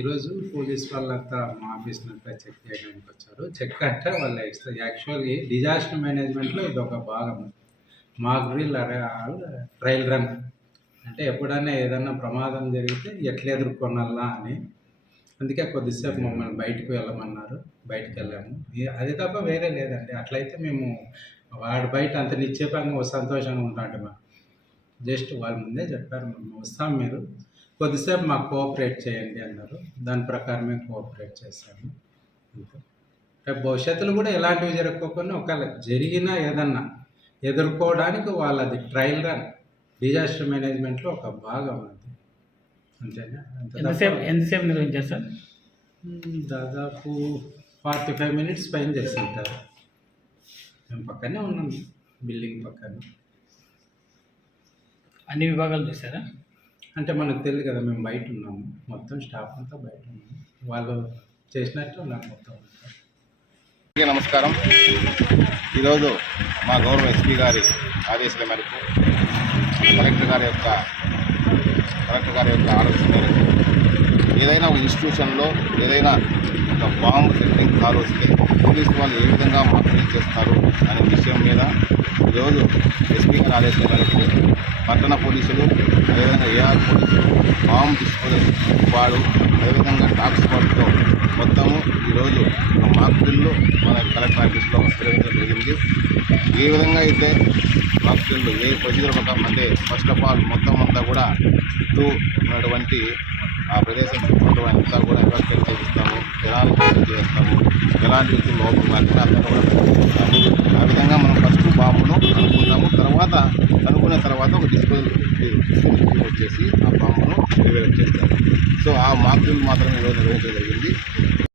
ఈరోజు పోలీస్ వాళ్ళంతా మా ఆఫీస్నంతా చెక్ చేయడానికి వచ్చారు. చెక్ అంటే వాళ్ళు యాక్చువల్లీ డిజాస్టర్ మేనేజ్మెంట్లో ఇది ఒక భాగం. మాక్ డ్రిల్ ట్రయల్ రన్ అంటే ఎప్పుడైనా ఏదన్నా ప్రమాదం జరిగితే ఎట్లా ఎదుర్కొనాలా అని. అందుకే కొద్దిసేపు మమ్మల్ని బయటకు వెళ్ళమన్నారు, బయటకు వెళ్ళాము. అది తప్ప వేరే లేదండి. అట్లయితే మేము వాడు బయట అంత నిక్షేపంగా సంతోషంగా ఉంటాం. జస్ట్ వాళ్ళ ముందే చెప్పారు, వస్తాం, మీరు కొద్దిసేపు మాకు కోఆపరేట్ చేయండి అన్నారు. దాని ప్రకారమే కోఆపరేట్ చేశాము. రేపు భవిష్యత్తులో కూడా ఎలాంటివి జరగకపోయినా ఒకవేళ జరిగినా ఏదన్నా ఎదుర్కోవడానికి వాళ్ళది ట్రయల్ రన్ డిజాస్టర్ మేనేజ్మెంట్లో ఒక భాగం అది. అంతేనా? ఎంతసేపు నిర్వహించారు సార్? దాదాపు 45 మినిట్స్ పైన చేస్తుంటారు. మేము పక్కనే ఉన్నాం, బిల్డింగ్ పక్కన. అన్ని విభాగాలు చేశారా? అంటే మనకు తెలియదు కదా, మేము బయట ఉన్నాము, మొత్తం స్టాఫ్ అంతా బయట ఉన్నాము. వాళ్ళు చేసినట్టు నాకు మొత్తం. నమస్కారం. ఈరోజు మా గౌరవ ఎస్పీ గారి ఆదేశాల మేరకు కలెక్టర్ గారి యొక్క ఆలోచన మేరకు ఏదైనా ఒక ఇన్స్టిట్యూషన్లో ఏదైనా ఒక బాంబు సెట్టింగ్ కాల్ వస్తే పోలీసు వాళ్ళు ఏ విధంగా మానిటరింగ్ చేస్తారు అనే విషయం మీద ఈరోజు ఎస్పీ గారి ఆదేశాల మేరకు పట్టణ పోలీసులు, అదేవిధంగా ఏఆర్ పోలీసులు, బాంబు డిస్పోజల్ వాడు, అదేవిధంగా డాగ్ స్క్వాడ్తో మొత్తము ఈరోజు ఒక మాక్ డ్రిల్లు మన కలెక్టర్ ఆఫీస్లో నిర్వహించడం జరిగింది. ఏ విధంగా అయితే మాక్ డ్రిల్లు ఏ ప్రొసీజర్ ప్రకారం అంటే ఫస్ట్ ఆఫ్ ఆల్ మొత్తం అంతా కూడా చుట్టూ ఉన్నటువంటి ఆ ప్రదేశం చుట్టూ అంతా కూడా ఎవాక్యుయేట్ చేపిస్తాము, జనాలు చేస్తాము, ఎలాంటి వ్యక్తులు లోపల మాత్రమే అంతా కూడా చేస్తాము. ఆ విధంగా మనం ఫస్ట్ బాంబును అనుకుంటాము, అనుకున్న తర్వాత ఒక డిస్పోజల్ వచ్చేసి ఆ బాంబును డెలివరీ చేస్తాము. సో ఆ మాక్ డ్రిల్ మాత్రం ఈరోజు నిర్వహించడం జరిగింది.